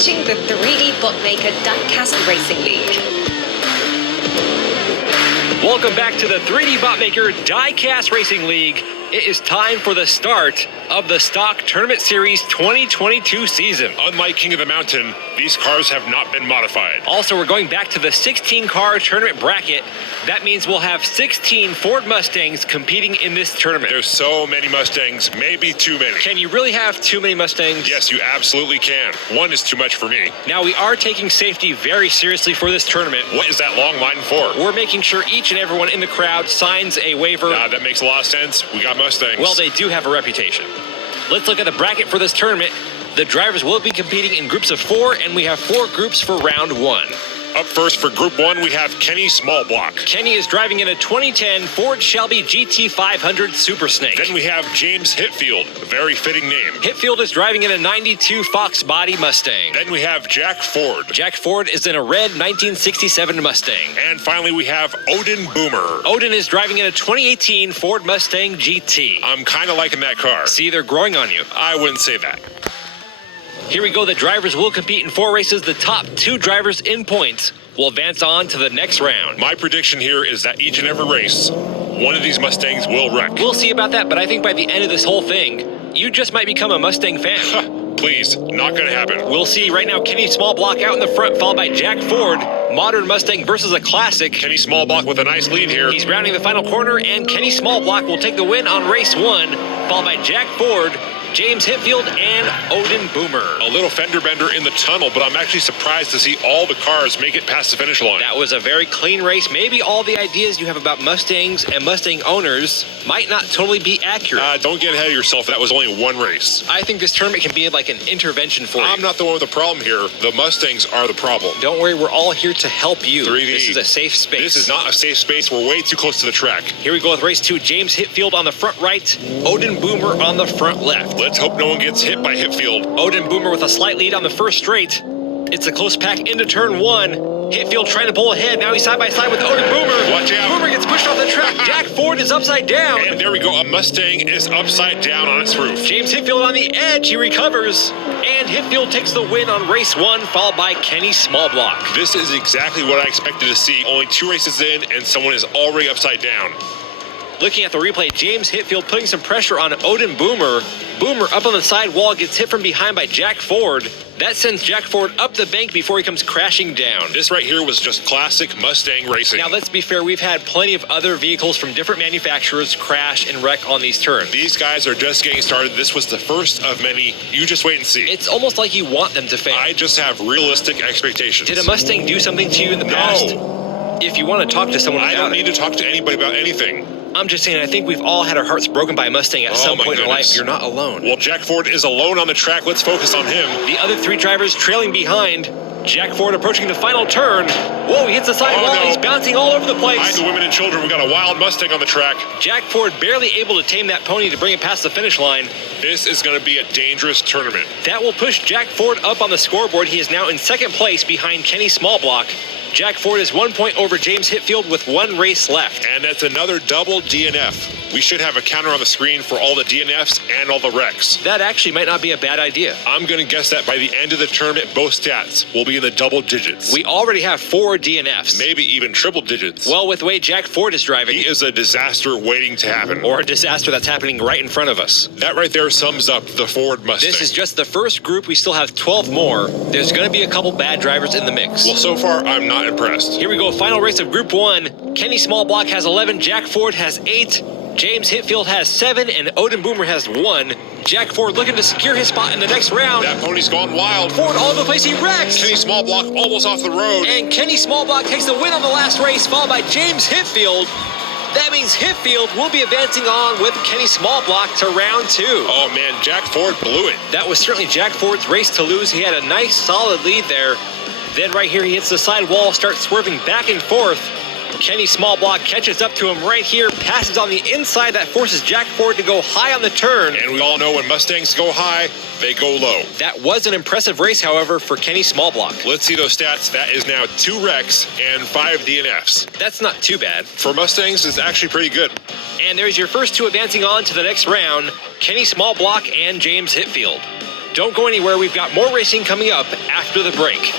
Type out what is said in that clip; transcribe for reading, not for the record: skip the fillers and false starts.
watching the 3dbotmaker Diecast Racing League. Welcome back to the 3dbotmaker Diecast Racing League. It is time for the start of the Stock Tournament Series 2022 season. Unlike King of the Mountain, these cars have not been modified. Also, we're going back to the 16-car tournament bracket. That means we'll have 16 Ford Mustangs competing in this tournament. There's so many Mustangs, maybe too many. Can you really have too many Mustangs? Yes, you absolutely can. One is too much for me. Now, we are taking safety very seriously for this tournament. What is that long line for? We're making sure each and everyone in the crowd signs a waiver. That makes a lot of sense. We got Mustangs. Well, they do have a reputation. Let's look at the bracket for this tournament. The drivers will be competing in groups of 4, and we have 4 groups for round 1. Up first for Group 1, we have Kenny Smallblock. Kenny is driving in a 2010 Ford Shelby GT500 Super Snake. Then we have James Hitfield, a very fitting name. Hitfield is driving in a 92 Fox Body Mustang. Then we have Jack Ford. Jack Ford is in a red 1967 Mustang. And finally we have Odin Boomer. Odin is driving in a 2018 Ford Mustang GT. I'm kind of liking that car. See, they're growing on you. I wouldn't say that. Here we go. The drivers will compete in 4 races. The top 2 drivers in points will advance on to the next round. My prediction here is that each and every race, one of these Mustangs will wreck. We'll see about that, but I think by the end of this whole thing, you just might become a Mustang fan. Please, not gonna happen. We'll see. Right now, Kenny Smallblock out in the front, followed by Jack Ford. Modern Mustang versus a classic. Kenny Smallblock with a nice lead here. He's rounding the final corner, and Kenny Smallblock will take the win on race 1, followed by Jack Ford, James Hitfield, and Odin Boomer. A little fender bender in the tunnel, but I'm actually surprised to see all the cars make it past the finish line. That was a very clean race. Maybe all the ideas you have about Mustangs and Mustang owners might not totally be accurate. Don't get ahead of yourself. That was only one race. I think this tournament can be like an intervention for you. I'm not the one with the problem here. The Mustangs are the problem. Don't worry, we're all here to help you. 3D. This is a safe space. This is not a safe space. We're way too close to the track. Here we go with race 2. James Hitfield on the front right, Odin Boomer on the front left. Let's hope no one gets hit by Hitfield. Odin Boomer with a slight lead on the first straight. It's a close pack into turn 1. Hitfield trying to pull ahead. Now he's side by side with Odin Boomer. Watch out. Boomer gets pushed off the track. Jack Ford is upside down. And there we go. A Mustang is upside down on its roof. James Hitfield on the edge. He recovers. And Hitfield takes the win on race 1, followed by Kenny Smallblock. This is exactly what I expected to see. Only 2 races in, and someone is already upside down. Looking at the replay, James Hitfield putting some pressure on Odin Boomer. Boomer up on the side wall, gets hit from behind by Jack Ford. That sends Jack Ford up the bank before he comes crashing down. This right here was just classic Mustang racing. Now, let's be fair. We've had plenty of other vehicles from different manufacturers crash and wreck on these turns. These guys are just getting started. This was the first of many. You just wait and see. It's almost like you want them to fail. I just have realistic expectations. Did a Mustang do something to you in the past? No. If you want to talk to someone about I don't need to talk to anybody about anything. I'm just saying, I think we've all had our hearts broken by a Mustang at some point in our life. You're not alone. Well, Jack Ford is alone on the track. Let's focus on him. The other 3 drivers trailing behind. Jack Ford approaching the final turn. Whoa, he hits the sidewall. No. He's bouncing all over the place. Hide the women and children. We got a wild Mustang on the track. Jack Ford barely able to tame that pony to bring it past the finish line. This is going to be a dangerous tournament. That will push Jack Ford up on the scoreboard. He is now in 2nd place behind Kenny Smallblock. Jack Ford is 1 point over James Hitfield with 1 race left. And that's another double DNF. We should have a counter on the screen for all the DNFs and all the wrecks. That actually might not be a bad idea. I'm going to guess that by the end of the tournament, both stats will be in the double digits. We already have 4 DNFs. Maybe even triple digits. Well, with the way Jack Ford is driving, he is a disaster waiting to happen. Or a disaster that's happening right in front of us. That right there sums up the Ford Mustang. This is just the first group. We still have 12 more. There's going to be a couple bad drivers in the mix. Well, so far, I'm not impressed. Here we go. Final race of Group 1. Kenny Smallblock has 11. Jack Ford has 8. James Hitfield has 7, and Odin Boomer has 1. Jack Ford looking to secure his spot in the next round. That pony's gone wild. Ford all over the place. He wrecks. Kenny Smallblock almost off the road. And Kenny Smallblock takes the win on the last race, followed by James Hitfield. That means Hitfield will be advancing on with Kenny Smallblock to round 2. Oh, man, Jack Ford blew it. That was certainly Jack Ford's race to lose. He had a nice, solid lead there. Then right here, he hits the side wall, starts swerving back and forth. Kenny Smallblock catches up to him right here, passes on the inside. That forces Jack Ford to go high on the turn. And we all know when Mustangs go high, they go low. That was an impressive race, however, for Kenny Smallblock. Let's see those stats. That is now 2 wrecks and 5 DNFs. That's not too bad. For Mustangs, it's actually pretty good. And there's your first 2 advancing on to the next round, Kenny Smallblock and James Hitfield. Don't go anywhere, we've got more racing coming up after the break.